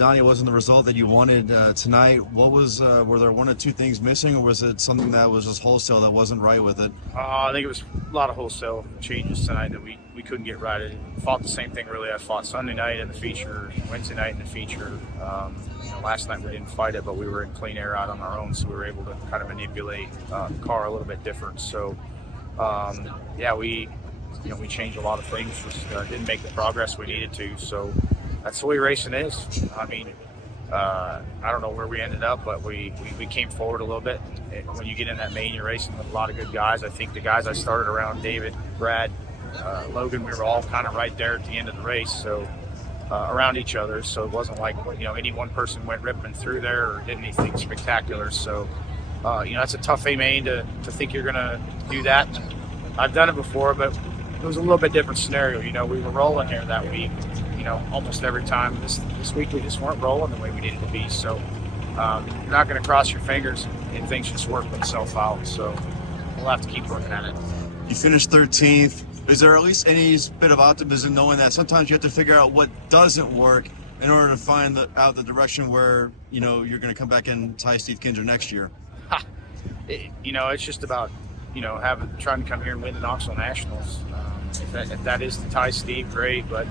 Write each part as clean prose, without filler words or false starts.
Donnie, it wasn't the result that you wanted tonight. What was, were there one or two things missing, or was it something that was just wholesale that wasn't right with it? I think it was a lot of wholesale changes tonight that we couldn't get right. I fought the same thing really I fought Sunday night in the feature, Wednesday night in the feature. Last night we didn't fight it, but we were in clean air out on our own, so we were able to kind of manipulate the car a little bit different. So we changed a lot of things, just didn't make the progress we needed to. So that's the way racing is. I mean, I don't know where we ended up, but we came forward a little bit. When you get in that main, you're racing with a lot of good guys. I think the guys I started around, David, Brad, Logan, we were all kind of right there at the end of the race, so around each other. So it wasn't like any one person went ripping through there or did anything spectacular. So that's a tough main to think you're going to do that. I've done it before, but it was a little bit different scenario. We were rolling here that week. Almost every time. This week we just weren't rolling the way we needed to be. So you're not going to cross your fingers and things just work themselves out. So we'll have to keep working at it. You finished 13th. Is there at least any bit of optimism knowing that sometimes you have to figure out what doesn't work in order to find out the direction where, you're going to come back and tie Steve Kinzer next year? It's just about, trying to come here and win the Knoxville Nationals. If that is to tie Steve, great. But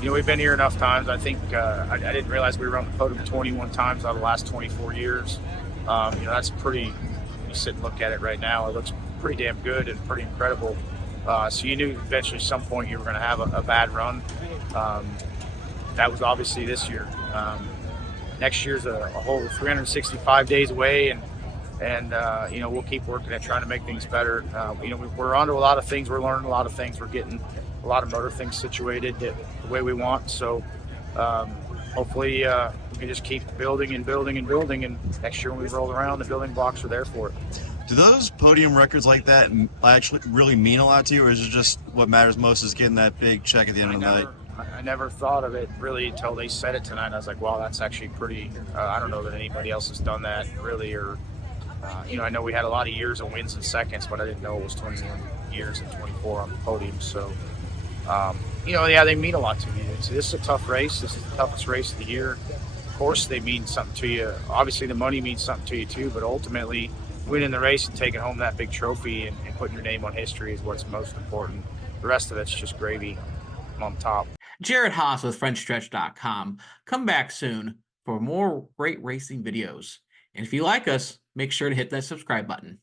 we've been here enough times. I think I didn't realize we were on the podium 21 times out of the last 24 years. That's pretty. You sit and look at it right now. It looks pretty damn good and pretty incredible. So you knew eventually, at some point, you were going to have a bad run. That was obviously this year. Next year's a whole 365 days away, and we'll keep working at trying to make things better. We're onto a lot of things. We're learning a lot of things. We're getting a lot of motor things situated the way we want. So hopefully we can just keep building and building and building. And next year when we roll around, the building blocks are there for it. Do those podium records like that actually really mean a lot to you, or is it just what matters most is getting that big check at the end of the night? I never thought of it really until they said it tonight. I was like, wow, that's actually pretty. I don't know that anybody else has done that really, or I know we had a lot of years of wins and seconds, but I didn't know it was 21 years and 24 on the podium. So, they mean a lot to me. This is a tough race. This is the toughest race of the year. Of course, they mean something to you. Obviously, the money means something to you too, but ultimately, winning the race and taking home that big trophy and putting your name on history is what's most important. The rest of it's just gravy on top. Jared Haas with Frontstretch.com. Come back soon for more great racing videos. And if you like us, make sure to hit that subscribe button.